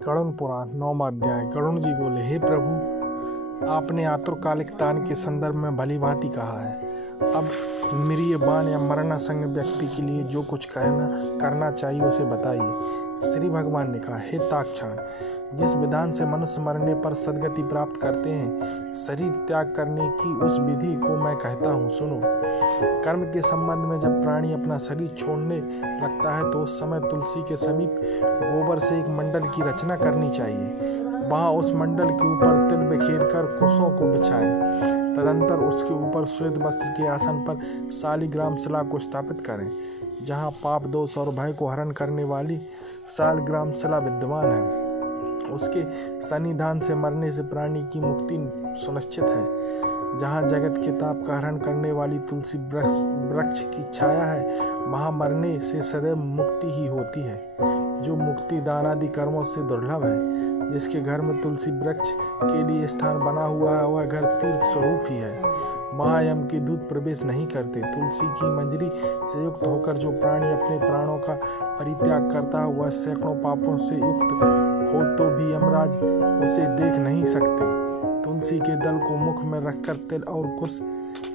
गरुड़ पुराण 9वां अध्याय। गरुड़ जी बोले, हे प्रभु, आपने आतुरकालिक तान के संदर्भ में भली भांति कहा है। अब मृीय बाण या मरणासन्न व्यक्ति के लिए जो कुछ करना चाहिए उसे बताइए। श्री भगवान ने कहा, हे ताक्षण, जिस विधान से मनुष्य मरने पर सद्गति प्राप्त करते हैं, शरीर त्याग करने की उस विधि को मैं कहता हूँ, सुनो। कर्म के संबंध में जब प्राणी अपना शरीर छोड़ने लगता है तो उस समय तुलसी के समीप गोबर से एक मंडल की रचना करनी चाहिए। वहां उस मंडल के ऊपर तिल बिखेर कर कुशों को बिछाएं। तदंतर उसके ऊपर श्वेत वस्त्र के आसन पर शालिग्राम शिला को स्थापित करें। जहाँ पाप, दोष और भय को हरण करने वाली शालिग्राम शिला विद्यमान है, उसके सन्निधान से मरने से प्राणी की मुक्ति सुनिश्चित है। जहाँ जगत के ताप का हरण करने वाली तुलसी वृक्ष की छाया है, वहाँ मरने से सदैव मुक्ति ही होती है। जो मुक्ति दान आदि कर्मों से दुर्लभ है। जिसके घर में तुलसी वृक्ष के लिए स्थान बना हुआ है, वह घर तीर्थ स्वरूप ही है। वहाँ यम के दूत प्रवेश नहीं करते। तुलसी की मंजरी से युक्त होकर जो प्राणी अपने प्राणों का परित्याग करता है, वह सैकड़ों पापों से युक्त हो तो भी यमराज उसे देख नहीं सकते। तुलसी के दल को मुख में रखकर तिल और कुश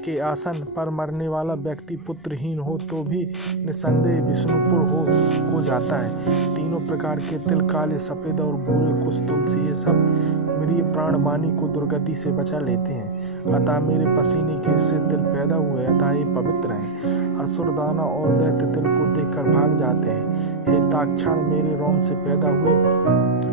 के आसन पर मरने वाला व्यक्ति पुत्रहीन हो तो भी निसंदेह विष्णुपुर को जाता है। तीनों प्रकार के तिल, काले, सफेद और भूरे कुश, तुलसी, ये सब मेरी प्राण वाणी को दुर्गति से बचा लेते हैं। अतः मेरे पसीने के से तिल पैदा हुए, अतः ये पवित्र हैं। असुर, दानव और दैत्य तिल को देखकर भाग जाते हैं। हे ताक्षण, मेरे रोम से पैदा हुए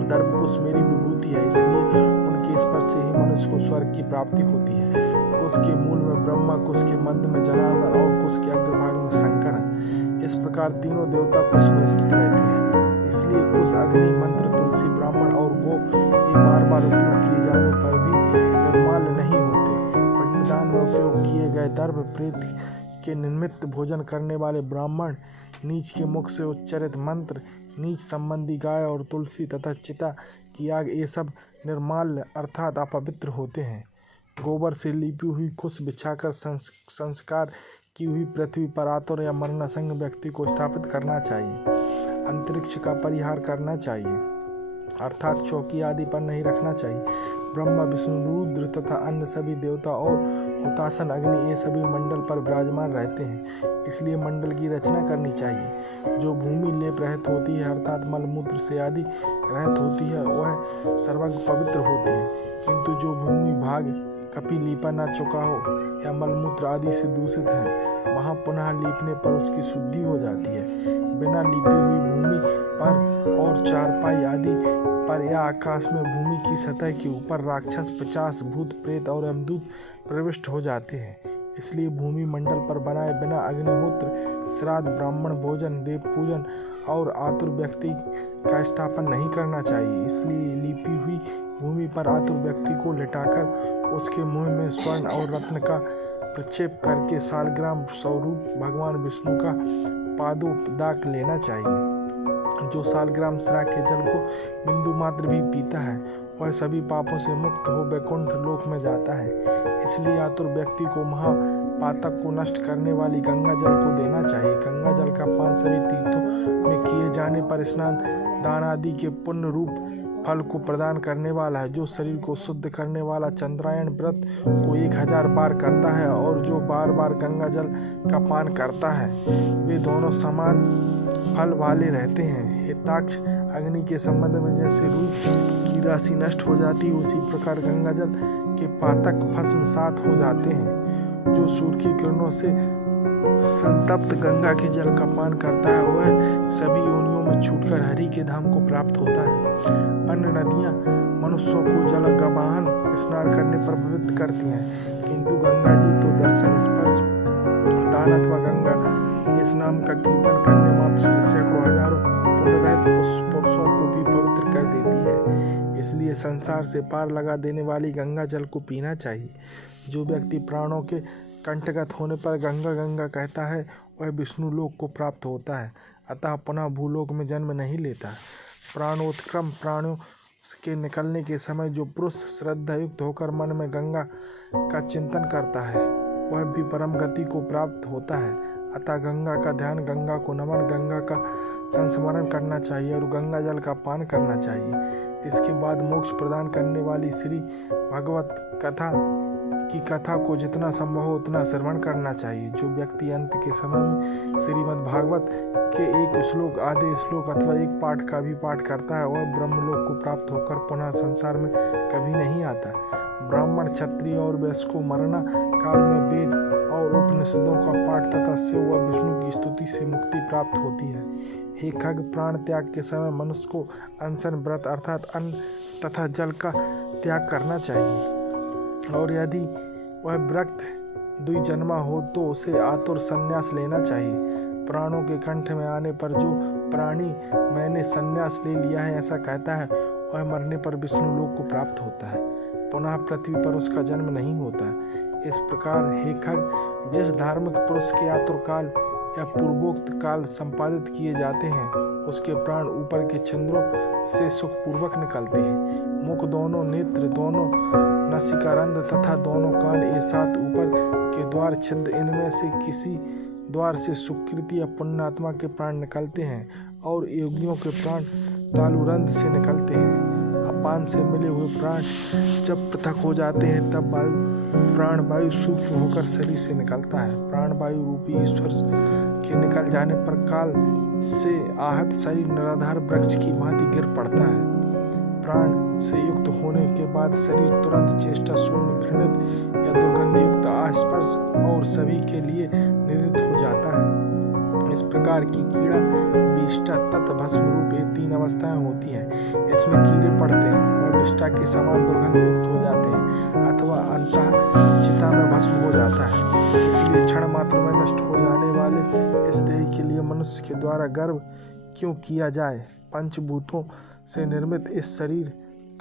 दर्भ कुश मेरी विभूति है, इसलिए उनके स्पर्श से ही मनुष्य को स्वर्ग की प्राप्ति होती है। कुश के मूल में ब्रह्मा, कुश के मध्य में जनार्दन और कुश के अग्रभाग में शंकर है। इस प्रकार तीनों देवता कुश में स्थित रहते हैं। इसलिए कुश, अग्नि, मंत्र, तुलसी, ब्राह्मण और गो ये बार बार उपयोग किए जाने पर भी निर्माल्य नहीं होते। पिंडदान में उपयोग किए गए दर्भ, प्रेत के निमित्त भोजन करने वाले ब्राह्मण, नीच के मुख से उच्चारित मंत्र, नीच संबंधी गाय और तुलसी तथा चिता की आग, ये सब निर्माल्य अर्थात अपवित्र होते हैं। गोबर से लिपी हुई कुश बिछाकर संस्कार की हुई पृथ्वी पर आतुर या मरणासन्न व्यक्ति को स्थापित करना चाहिए। अंतरिक्ष का परिहार करना चाहिए, अर्थात चौकी आदि पर नहीं रखना चाहिए। ब्रह्मा, विष्णु, रुद्र तथा अन्य सभी देवता और हुतासन अग्नि, ये सभी मंडल पर विराजमान रहते हैं। इसलिए मंडल की रचना करनी चाहिए। जो भूमि लेप रहित होती है, अर्थात मलमूत्र से आदि रहित होती है, वह सर्वज्ञ पवित्र होती है। किंतु जो भूमि भाग कभी लीपा न चुका हो या मलमूत्र आदि से दूषित है, वहाँ पुनः लीपने पर उसकी शुद्धि हो जाती है। बिना लीपी हुई भूमि पर और चारपाई आदि पर या आकाश में भूमि की सतह के ऊपर राक्षस, 50 भूत, प्रेत और यमदूत प्रविष्ट हो जाते हैं। इसलिए भूमि मंडल पर बनाए बिना अग्निहोत्र, श्राद्ध, ब्राह्मण भोजन, देव पूजन और आतुर व्यक्ति का स्थापन नहीं करना चाहिए। इसलिए लीपी हुई भूमि पर आतुर व्यक्ति को लिटाकर उसके मुंह में स्वर्ण और रत्न का प्रक्षेप करके शालिग्राम स्वरूप भगवान विष्णु का पादोपदाक लेना चाहिए। जो शालिग्राम शिला के जल को बिंदु मात्र भी पीता है, वह सभी पापों से मुक्त हो वैकुंठ लोक में जाता है। इसलिए आतुर व्यक्ति को महापातक को नष्ट करने वाली गंगा जल को देना चाहिए। गंगा जल का पान सभी तीर्थों में किए जाने पर स्नान, दान आदि के पुण्य रूप फल को प्रदान करने वाला है। जो शरीर को शुद्ध करने वाला चंद्रायण व्रत को 1000 बार करता है और जो बार बार गंगा जल का पान करता है, वे दोनों समान फल वाले रहते हैं। हे ताक्ष, अग्नि के संबंध में जैसे रूप की राशि नष्ट हो जाती है, उसी प्रकार गंगा जल के पातक भस्मसात हो जाते हैं। जो सूर्य की किरणों से संतप्त गंगा के जल का पान करता है, वह सभी योनियों में छूटकर हरि के धाम को प्राप्त होता है। अन्य नदियां मनुष्यों को जल का वाहन स्नान करने पर पवित्र करती हैं, किंतु गंगा जी तो दर्शन, स्पर्श, दान अथवा गंगा इस नाम का कीर्तन करने मात्र से सैकड़ों हजारों पुण्यरहित पुरुषों को भी पवित्र कर देती है। इसलिए संसार से पार लगा देने वाली गंगा जल को पीना चाहिए। जो व्यक्ति प्राणों के कंठगत होने पर गंगा गंगा कहता है, वह विष्णु लोक को प्राप्त होता है, अतः पुनः भूलोक में जन्म नहीं लेता। प्राणोत्क्रम, प्राणों के निकलने के समय जो पुरुष श्रद्धा युक्त होकर मन में गंगा का चिंतन करता है, वह भी परम गति को प्राप्त होता है। अतः गंगा का ध्यान, गंगा को नमन, गंगा का संस्मरण करना चाहिए और गंगा जल का पान करना चाहिए। इसके बाद मोक्ष प्रदान करने वाली श्री भगवत कथा को जितना संभव हो उतना श्रवण करना चाहिए। जो व्यक्ति अंत के समय में श्रीमद् भागवत के एक श्लोक, आधे श्लोक अथवा एक पाठ का भी पाठ करता है वह ब्रह्मलोक को प्राप्त होकर पुनः संसार में कभी नहीं आता। ब्राह्मण, क्षत्रिय और वैश्य को मरना काल में वेद और उपनिषदों का पाठ तथा शिव व विष्णु की स्तुति से मुक्ति प्राप्त होती है। हे खग, प्राण त्याग के समय मनुष्य को अनशन व्रत अर्थात अन्न तथा जल का त्याग करना चाहिए, और यदि वह व्रत द्विजन्मा हो तो उसे आतुर संन्यास लेना चाहिए। प्राणों के कंठ में आने पर जो प्राणी मैंने संन्यास ले लिया है ऐसा कहता है, वह मरने पर विष्णु लोक को प्राप्त होता है, पुनः पृथ्वी पर उसका जन्म नहीं होता। इस प्रकार हे खग, जिस धार्मिक पुरुष के आतुर काल या पूर्वोक्त काल संपादित किए जाते हैं उसके प्राण ऊपर के छिद्रों से सुखपूर्वक निकलते हैं। मुख, दोनों नेत्र, दोनों नासिकारंध्र तथा दोनों कान ये 7 ऊपर के द्वार छिद्र, इनमें से किसी द्वार से सुकृति या पुण्यात्मा के प्राण निकलते हैं और योगियों के प्राण तालुरंध्र से निकलते हैं। अपान से मिले हुए प्राण जब पृथक हो जाते हैं तब प्राण वायु सूक्ष्म होकर शरीर से निकलता है। प्राण वायु रूपी ईश्वर के निकल जाने पर काल से आहत शरीर निराधार वृक्ष की भांति गिर पड़ता है। प्राण से युक्त होने के बाद शरीर तुरंत चेष्टा शून्य, घृणित या दुर्गंध युक्त, अस्पर्श और सभी के लिए निवृत्त हो जाता है। इस प्रकार की कीड़ा, विष्ठा तथा भस्म रूप ये 3 अवस्थाएं होती हैं। इसमें कीड़े पड़ते हैं, वह विष्ठा के समान दुर्गंध युक्त हो जाते हैं अथवा अंतः चिता में भस्म हो जाता है। इसलिए क्षण मात्र में नष्ट हो जाने वाले इस देह के लिए मनुष्य के द्वारा गर्व क्यों किया जाए। पंचभूतों से निर्मित इस शरीर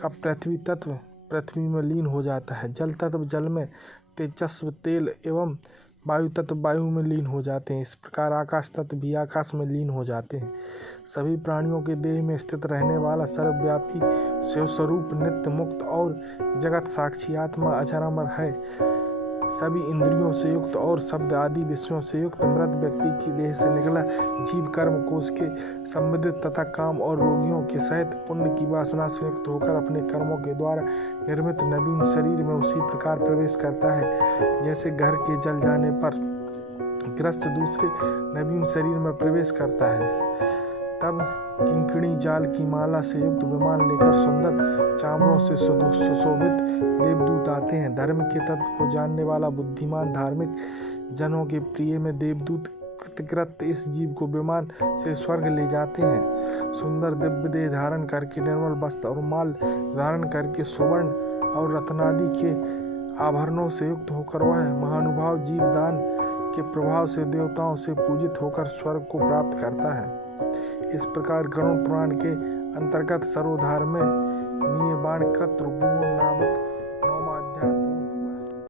का पृथ्वी तत्व पृथ्वी में लीन हो जाता है, जल तत्व जल में, तेजस्व तेल एवं वायु तत्व वायु में लीन हो जाते हैं। इस प्रकार आकाश तत्व भी आकाश में लीन हो जाते हैं। सभी प्राणियों के देह में स्थित रहने वाला सर्वव्यापी शिव स्वरूप नित्य मुक्त और जगत साक्षी आत्मा अजर अमर है। सभी इंद्रियों से युक्त और शब्द आदि विषयों से युक्त मृत व्यक्ति की देह से निकला जीव कर्म कोश के संबंधित तथा काम और रोगियों के सहित पुण्य की वासना से युक्त होकर अपने कर्मों के द्वारा निर्मित नवीन शरीर में उसी प्रकार प्रवेश करता है जैसे घर के जल जाने पर ग्रस्त दूसरे नवीन शरीर में प्रवेश करता है। तब किंकिणी जाल की माला से युक्त विमान लेकर सुंदर चामरों से सुशोभित देवदूत आते हैं। धर्म के तत्व को जानने वाला बुद्धिमान धार्मिक जनों के प्रिय में देवदूत कृतकृत इस जीव को विमान से स्वर्ग ले जाते हैं। सुंदर दिव्य देह धारण करके, निर्मल वस्त्र और माल धारण करके, सुवर्ण और रत्नादि के आभरणों से युक्त होकर वह महानुभाव जीव दान के प्रभाव से देवताओं से पूजित होकर स्वर्ग को प्राप्त करता है। इस प्रकार गरुड़ पुराण के अंतर्गत सरोधार में नियबाण कृत नामक